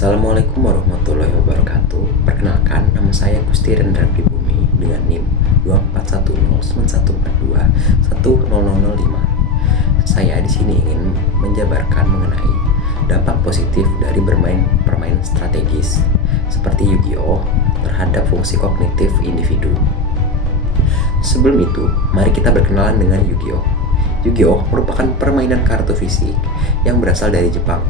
Assalamualaikum warahmatullahi wabarakatuh. Perkenalkan, nama saya Gusti Rendra Pribumi dengan NIM 2410914210005. Saya di sini ingin menjabarkan mengenai dampak positif dari bermain permainan strategis seperti Yu-Gi-Oh terhadap fungsi kognitif individu. Sebelum itu, mari kita berkenalan dengan Yu-Gi-Oh. Yu-Gi-Oh merupakan permainan kartu fisik yang berasal dari Jepang.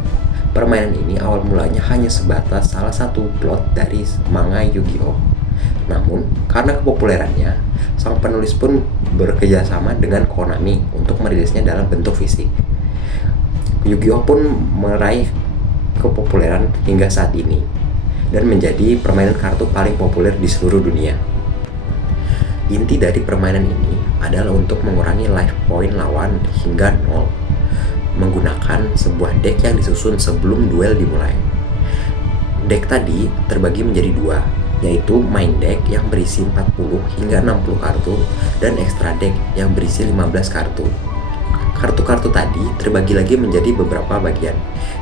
Permainan ini awal mulanya hanya sebatas salah satu plot dari manga Yu-Gi-Oh. Namun, karena kepopulerannya, sang penulis pun bekerjasama dengan Konami untuk merilisnya dalam bentuk fisik. Yu-Gi-Oh pun meraih kepopuleran hingga saat ini dan menjadi permainan kartu paling populer di seluruh dunia. Inti dari permainan ini adalah untuk mengurangi life point lawan hingga 0 menggunakan sebuah deck yang disusun sebelum duel dimulai. Deck tadi terbagi menjadi dua, yaitu main deck yang berisi 40 hingga 60 kartu dan extra deck yang berisi 15 kartu. Kartu-kartu tadi terbagi lagi menjadi beberapa bagian,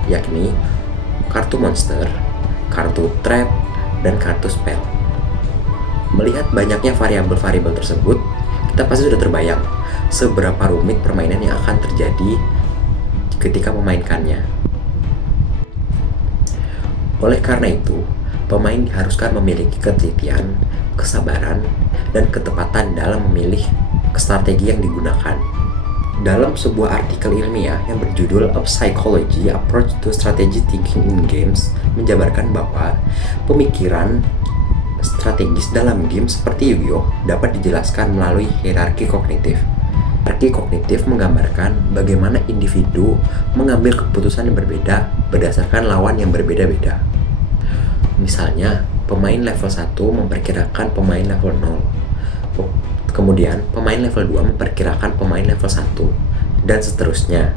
yakni kartu monster, kartu trap, dan kartu spell. Melihat banyaknya variabel-variabel tersebut, kita pasti sudah terbayang seberapa rumit permainan yang akan terjadi ketika memainkannya. Oleh karena itu, pemain diharuskan memiliki ketelitian, kesabaran, dan ketepatan dalam memilih strategi yang digunakan. Dalam sebuah artikel ilmiah yang berjudul A Psychology Approach to Strategy Thinking in Games menjabarkan bahwa pemikiran strategis dalam game seperti Yu-Gi-Oh dapat dijelaskan melalui hierarki kognitif. Hierarki kognitif menggambarkan bagaimana individu mengambil keputusan yang berbeda berdasarkan lawan yang berbeda-beda. Misalnya, pemain level 1 memperkirakan pemain level 0. Kemudian, pemain level 2 memperkirakan pemain level 1, dan seterusnya.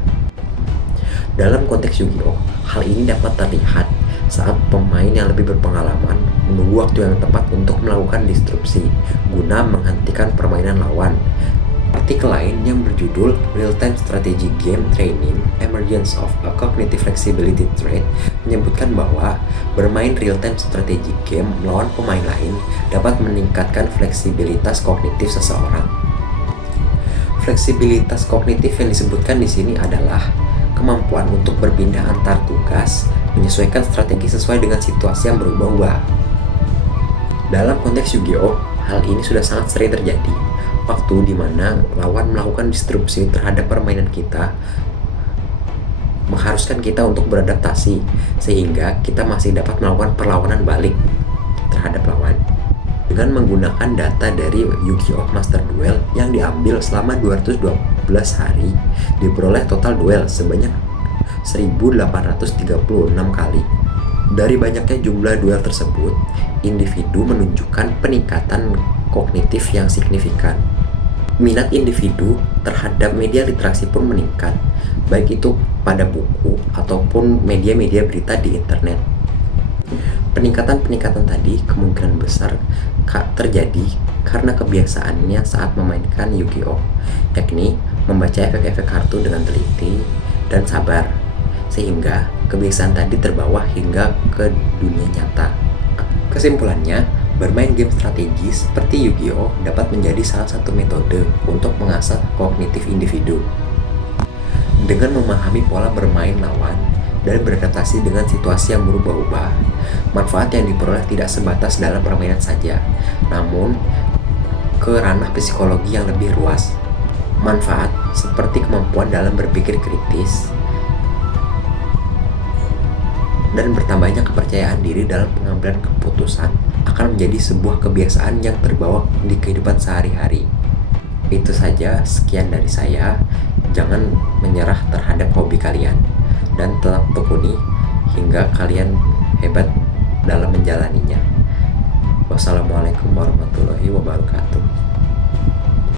Dalam konteks Yu-Gi-Oh, hal ini dapat terlihat saat pemain yang lebih berpengalaman menunggu waktu yang tepat untuk melakukan disrupsi guna menghentikan permainan lawan. Artikel lain yang berjudul Real-Time Strategy Game Training Emergence of a Cognitive Flexibility Trait menyebutkan bahwa bermain real-time strategy game melawan pemain lain dapat meningkatkan fleksibilitas kognitif seseorang. Fleksibilitas kognitif yang disebutkan di sini adalah kemampuan untuk berpindah antar tugas, menyesuaikan strategi sesuai dengan situasi yang berubah-ubah. Dalam konteks Yu-Gi-Oh, hal ini sudah sangat sering terjadi. Waktu di mana lawan melakukan disrupsi terhadap permainan kita mengharuskan kita untuk beradaptasi, sehingga kita masih dapat melakukan perlawanan balik terhadap lawan. Dengan menggunakan data dari Yu-Gi-Oh Master Duel yang diambil selama 212 hari, diperoleh total duel sebanyak 1836 kali. Dari banyaknya jumlah duel tersebut, individu menunjukkan peningkatan kognitif yang signifikan. Minat individu terhadap media literasi pun meningkat, baik itu pada buku ataupun media-media berita di internet. Peningkatan-peningkatan tadi kemungkinan besar terjadi karena kebiasaannya saat memainkan Yu-Gi-Oh, yakni membaca efek-efek kartu dengan teliti dan sabar, sehingga kebiasaan tadi terbawa hingga ke dunia nyata. Kesimpulannya, bermain game strategi seperti Yu-Gi-Oh dapat menjadi salah satu metode untuk mengasah kognitif individu. Dengan memahami pola bermain lawan dan beradaptasi dengan situasi yang berubah-ubah, manfaat yang diperoleh tidak sebatas dalam permainan saja, namun ke ranah psikologi yang lebih luas. Manfaat seperti kemampuan dalam berpikir kritis dan bertambahnya kepercayaan diri dalam pengambilan keputusan akan menjadi sebuah kebiasaan yang terbawa di kehidupan sehari-hari. Itu saja, sekian dari saya. Jangan menyerah terhadap hobi kalian dan tetap tekuni hingga kalian hebat dalam menjalaninya. Wassalamualaikum warahmatullahi wabarakatuh.